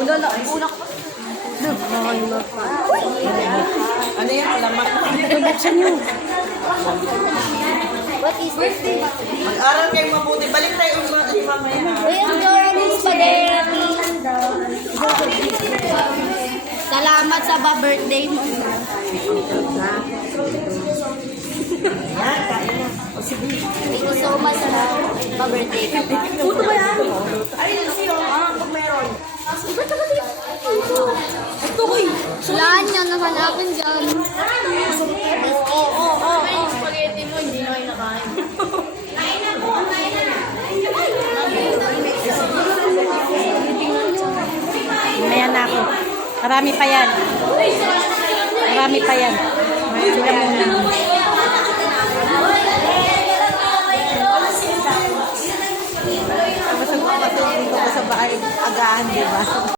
Una ko. Ano yan? Alamak. Buksan niyo. What is this? Mag-aral kayo mabuti. Balik tayo ulit ni mamaya. With your spaghetti. Salamat sa ba-birthday mo. Thank you so much sa ba-birthday. Puto ba yan? Nahanapin dyan. Oo, oo, oo. Yung spaghetti mo, hindi na kayo nakain. Mamaya na ako. Marami pa yan. Marami pa yan. Sila muna. Tapos ang papatulong ko sa bahay, agaan, di ba?